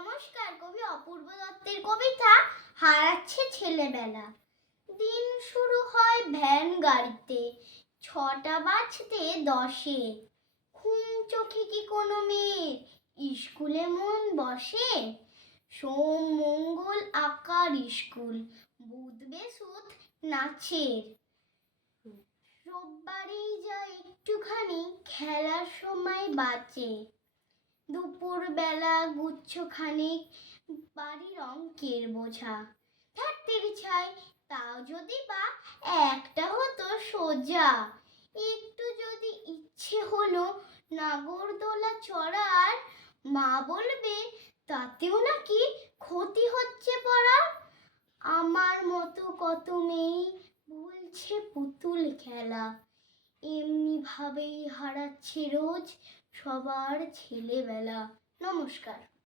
নমস্কার। কবি অপূর্ব দত্তের কবিতা হারাচ্ছে ছেলেবেলা। দিন শুরু হয় ভ্যান গাড়িতে, ৬টা বাজতে ১০-এ। ঘুম চোখে কি কোনো মেয়ের স্কুলে মন বসে? সোম মঙ্গল আকার স্কুল, বুধ বৃহস্পত নাচের। রোববারেই যায় একটুখানি খেলার সময় বাঁচে। দুপুর বেলা গুচ্ছখানেক বাড়ির অঙ্কের বোঝা। ধ্যাত্তের ছাই, তাও যদি বা একটা হতো সোজা। একটু যদি ইচ্ছে হলো নাগরদোলা চড়ার, মা বলবে তাতেও নাকি ক্ষতি হচ্ছে পড়ার। আমার মতো কত মেয়ে ভুলছে পুতুল খেলা, এমনি ভাবেই হারাচ্ছে রোজ সবার ছেলেবেলা। নমস্কার।